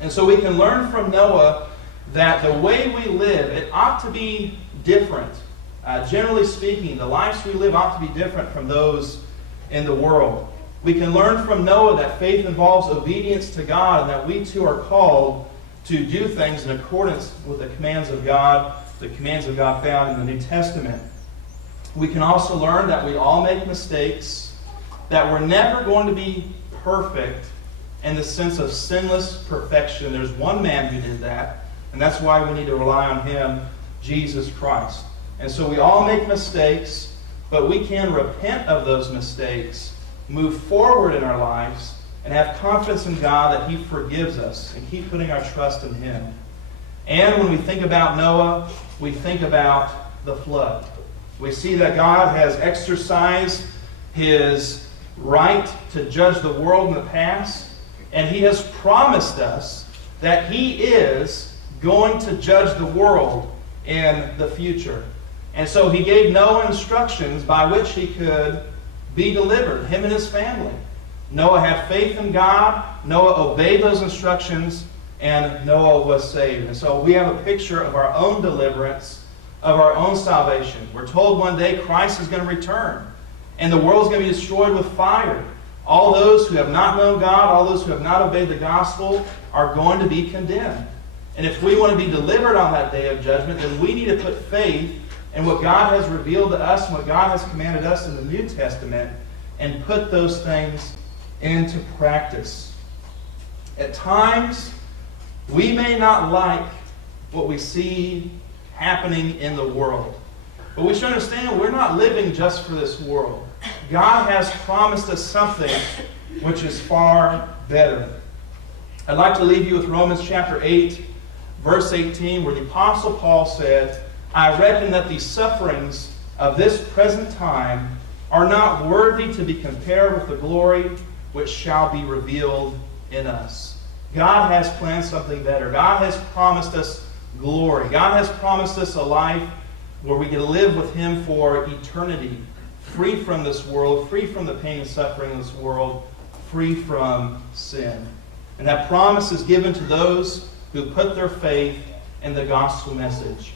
And so we can learn from Noah that the way we live, it ought to be different. Generally speaking, the lives we live ought to be different from those in the world. We can learn from Noah that faith involves obedience to God, and that we too are called to do things in accordance with the commands of God found in the New Testament. We can also learn that we all make mistakes, that we're never going to be perfect in the sense of sinless perfection. There's one man who did that, and that's why we need to rely on him, Jesus Christ. And so we all make mistakes, but we can repent of those mistakes, move forward in our lives, and have confidence in God that He forgives us, and keep putting our trust in Him. And when we think about Noah, we think about the flood. We see that God has exercised His right to judge the world in the past, and He has promised us that He is going to judge the world in the future. And so He gave Noah instructions by which he could be delivered, him and his family. Noah had faith in God, Noah obeyed those instructions, and Noah was saved. And so we have a picture of our own deliverance, of our own salvation. We're told one day Christ is going to return, and the world is going to be destroyed with fire. All those who have not known God, all those who have not obeyed the gospel, are going to be condemned. And if we want to be delivered on that day of judgment, then we need to put faith in what God has revealed to us and what God has commanded us in the New Testament, and put those things into practice. At times, we may not like what we see happening in the world. But we should understand we're not living just for this world. God has promised us something which is far better. I'd like to leave you with Romans chapter 8, verse 18, where the Apostle Paul said, "I reckon that the sufferings of this present time are not worthy to be compared with the glory which shall be revealed in us." God has planned something better. God has promised us glory. God has promised us a life where we can live with Him for eternity, free from this world, free from the pain and suffering of this world, free from sin. And that promise is given to those who put their faith in the gospel message.